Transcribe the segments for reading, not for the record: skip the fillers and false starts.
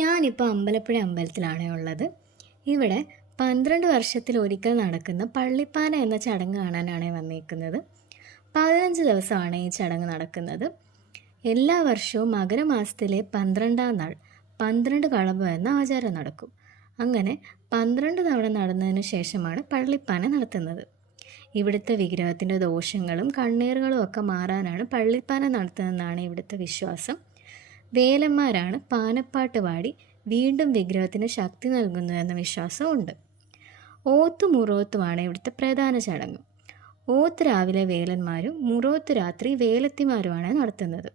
ഞാനിപ്പോൾ അമ്പലപ്പുഴ അമ്പലത്തിലാണ് ഉള്ളത്. ഇവിടെ 12 വർഷത്തിലൊരിക്കൽ നടക്കുന്ന പള്ളിപ്പാന എന്ന ചടങ്ങ് കാണാനാണ് വന്നിരിക്കുന്നത്. 15 ദിവസമാണ് ഈ ചടങ്ങ് നടക്കുന്നത്. എല്ലാ വർഷവും മകരമാസത്തിലെ 12-ാം നാൾ 12 കളഭം എന്ന ആചാരം നടക്കും. അങ്ങനെ 12 തവണ നടന്നതിന് ശേഷമാണ് പള്ളിപ്പാന നടത്തുന്നത്. ഇവിടുത്തെ വിഗ്രഹത്തിൻ്റെ ദോഷങ്ങളും കണ്ണീറുകളും ഒക്കെ മാറാനാണ് പള്ളിപ്പാന നടത്തുന്നതെന്നാണ് ഇവിടുത്തെ വിശ്വാസം. വേലന്മാരാണ് പാനപ്പാട്ട് പാടി വീണ്ടും വിഗ്രഹത്തിന് ശക്തി നൽകുന്നതെന്ന വിശ്വാസമുണ്ട്. ഓത്ത് മുറോത്തുമാണ് ഇവിടുത്തെ പ്രധാന ചടങ്ങ്. ഓത്ത് രാവിലെ വേലന്മാരും മുറോത്ത് രാത്രി വേലത്തിമാരുമാണ് നടത്തുന്നത്.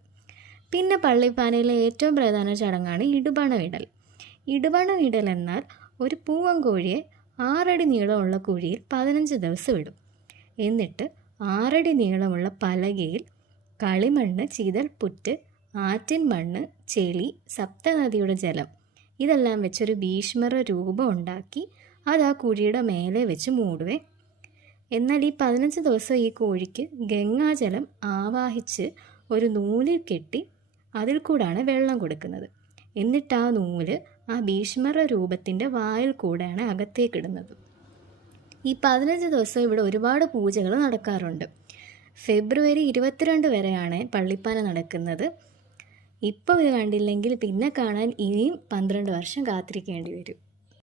പിന്നെ പള്ളിപ്പാനയിലെ ഏറ്റവും പ്രധാന ചടങ്ങാണ് ഇടുപണമിടൽ. ഇടുപണമിടൽ എന്നാൽ ഒരു പൂവൻ കോഴിയെ 6 അടി നീളമുള്ള കുഴിയിൽ 15 ദിവസം ഇടും. എന്നിട്ട് 6 അടി നീളമുള്ള പലകയിൽ കളിമണ്ണ്, ചിതൽപുറ്റ്, ആറ്റിൻ മണ്ണ്, ചെളി, സപ്തനദിയുടെ ജലം ഇതെല്ലാം വെച്ചൊരു ഭീഷ്മര രൂപം ഉണ്ടാക്കി അത് ആ കുഴിയുടെ മേലെ വെച്ച് മൂടുവേ. എന്നാൽ ഈ 15 ദിവസം ഈ കോഴിക്ക് ഗംഗാജലം ആവാഹിച്ച് ഒരു നൂലിൽ കെട്ടി അതിൽ കൂടാണ് വെള്ളം കൊടുക്കുന്നത്. എന്നിട്ട് ആ നൂല് ആ ഭീഷ്മര രൂപത്തിൻ്റെ വായിൽ കൂടെയാണ് അകത്തേക്കിടുന്നത്. ഈ 15 ദിവസം ഇവിടെ ഒരുപാട് പൂജകൾ നടക്കാറുണ്ട്. ഫെബ്രുവരി 22 വരെയാണ് പള്ളിപ്പാന നടക്കുന്നത്. ഇപ്പോൾ ഇത് കണ്ടില്ലെങ്കിൽ പിന്നെ കാണാൻ ഇനിയും 12 വർഷം കാത്തിരിക്കേണ്ടി വരും.